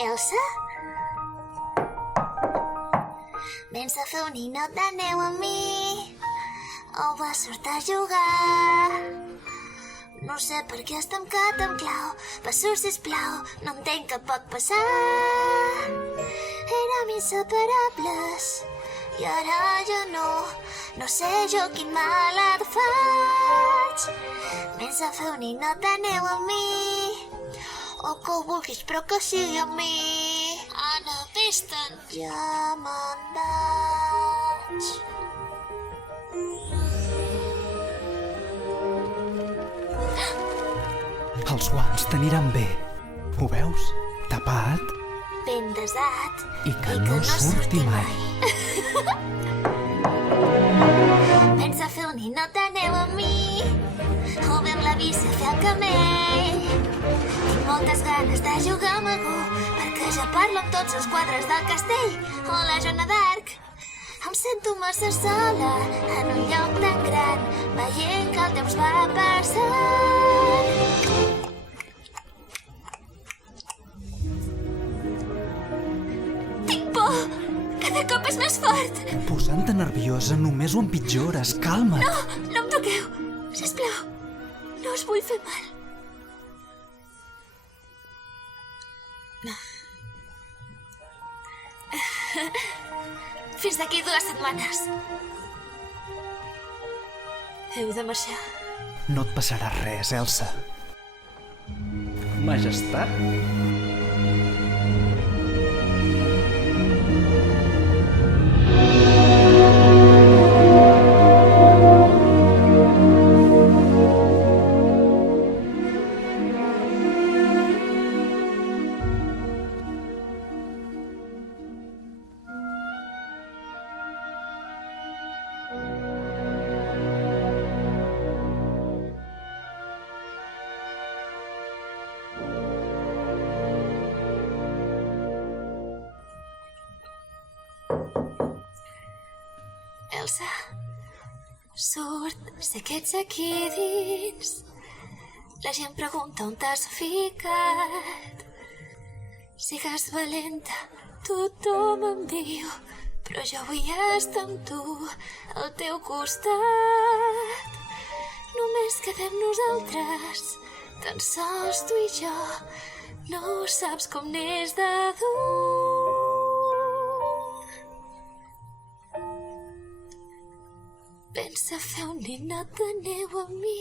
Elsa? Vens a fer un ninot de neu amb mi? O vas sortir a jugar? No sé per què has tancat amb clau. Passur, sisplau, no entenc què pot passar. Érem inseparables i ara ja no. No sé jo quin mal et faig. Vens a fer un ninot de neu amb mi? O que ho vulguis però que sigui amb mi. Anna, vés-te'n. Ja me'n vaig. Els guants t'aniran bé. Ho veus? Tapat. Ben desat. I que no surti mai. Vens a fer un ninot de neu amb mi? O ve amb la bici a fer el camell? Tinc moltes ganes de jugar amb algú, perquè ja parlo amb tots els quadres del castell o la Joana d'Arc. Em sento massa sola en un lloc tan gran, veient que el temps va passant. Tinc por! Cada cop és més fort! Posant-te nerviosa només ho empitjores. Calma't. No, no em toqueu! Sisplau, no us vull fer mal. Fins d'aquí 2 setmanes. Heu de marxar. No et passarà res, Elsa. Majestat? Elsa, surt, sé que ets aquí dins. La gent pregunta on t'has ficat. Sigues valenta, tothom em diu, però jo vull estar amb tu, al teu costat. Només quedem nosaltres, tan sols tu i jo. No saps com n'és de dur. Pensa fer un ninot de neu amb mi?